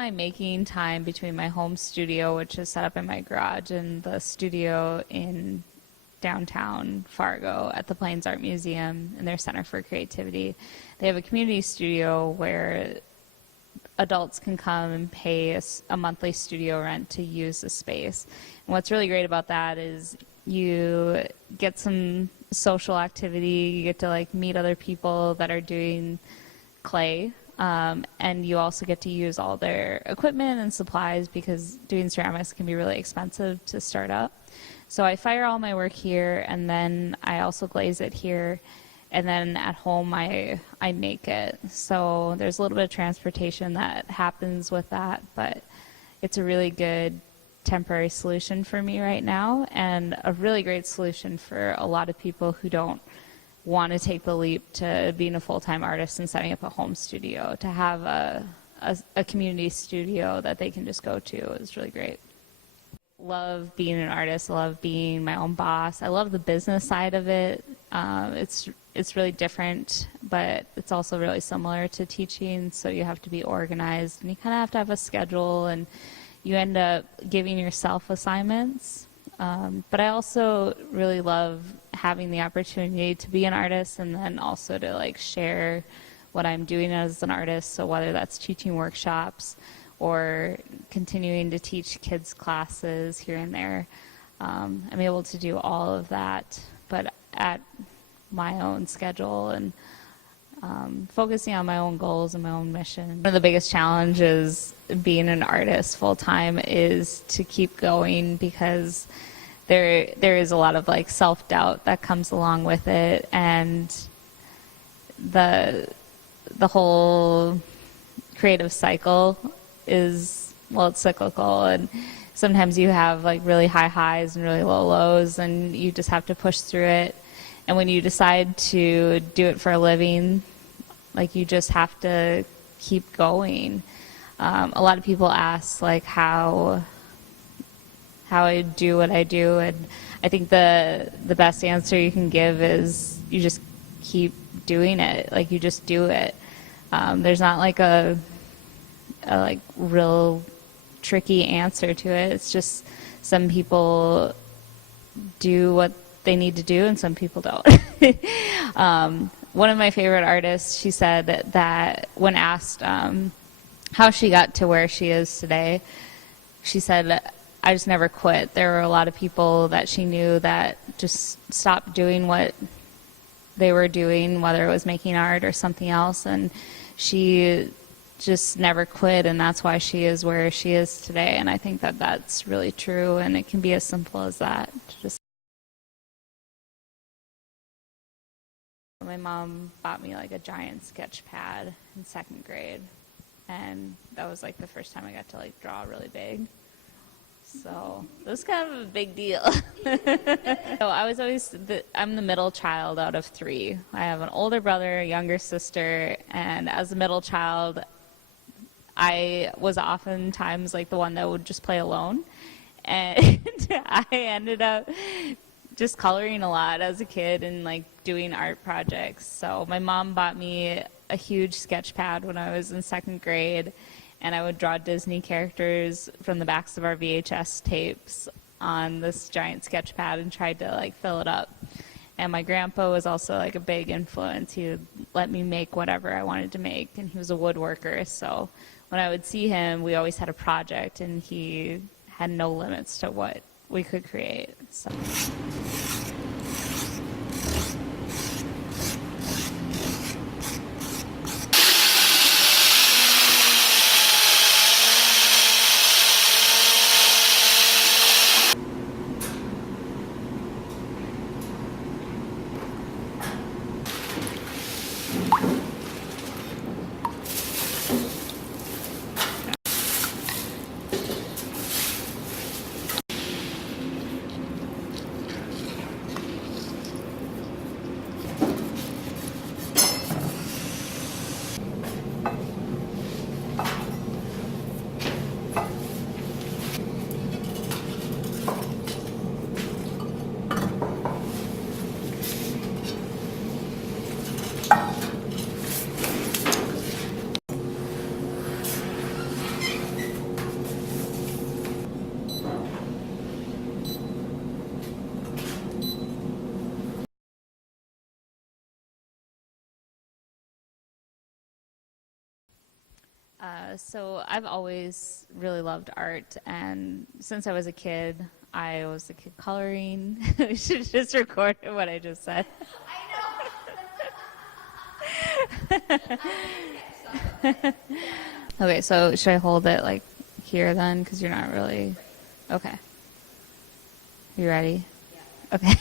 my making time between my home studio, which is set up in my garage, and the studio in downtown Fargo at the Plains Art Museum and their Center for Creativity. They have a community studio where adults can come and pay a monthly studio rent to use the space. And what's really great about that is you get some social activity, you get to like meet other people that are doing clay, and you also get to use all their equipment and supplies because doing ceramics can be really expensive to start up. So I fire all my work here, and then I also glaze it here, and then at home I make it. So there's a little bit of transportation that happens with that, but it's a really good temporary solution for me right now, and a really great solution for a lot of people who don't want to take the leap to being a full-time artist and setting up a home studio. To have a community studio that they can just go to is really great. Love being an artist. I love being my own boss. I love the business side of it. It's really different, but it's also really similar to teaching. So you have to be organized, and you kind of have to have a schedule, and you end up giving yourself assignments. But I also really love having the opportunity to be an artist, and then also to like share what I'm doing as an artist. So whether that's teaching workshops or continuing to teach kids classes here and there, I'm able to do all of that, but at my own schedule, and focusing on my own goals and my own mission. One of the biggest challenges being an artist full-time is to keep going, because there is a lot of like self-doubt that comes along with it, and the whole creative cycle is, well, it's cyclical, and sometimes you have like really high highs and really low lows, and you just have to push through it. And when you decide to do it for a living, like, you just have to keep going. A lot of people ask like how I do what I do, and I think the best answer you can give is you just keep doing it. Like, you just do it. There's not like a like real tricky answer to it. It's just some people do what they need to do and some people don't. One of my favorite artists, she said that when asked how she got to where she is today, she said, I just never quit. There were a lot of people that she knew that just stopped doing what they were doing, whether it was making art or something else, and she just never quit, and that's why she is where she is today. And I think that that's really true, and it can be as simple as that. My mom bought me like a giant sketch pad in 2nd grade, and that was like the first time I got to like draw really big. So it was kind of a big deal. So I was always, I'm the middle child out of 3. I have an older brother, a younger sister, and as a middle child, I was oftentimes like the one that would just play alone. And I ended up just coloring a lot as a kid and like doing art projects. So my mom bought me a huge sketch pad when I was in 2nd grade, and I would draw Disney characters from the backs of our VHS tapes on this giant sketch pad and tried to like fill it up. And my grandpa was also like a big influence. He would let me make whatever I wanted to make, and he was a woodworker. So when I would see him, we always had a project, and he had no limits to what we could create. So. So I've always really loved art, and since I was a kid, I was a kid coloring. We should just record what I just said. Okay, so should I hold it like here then? Because you're not really. Okay. You ready? Okay.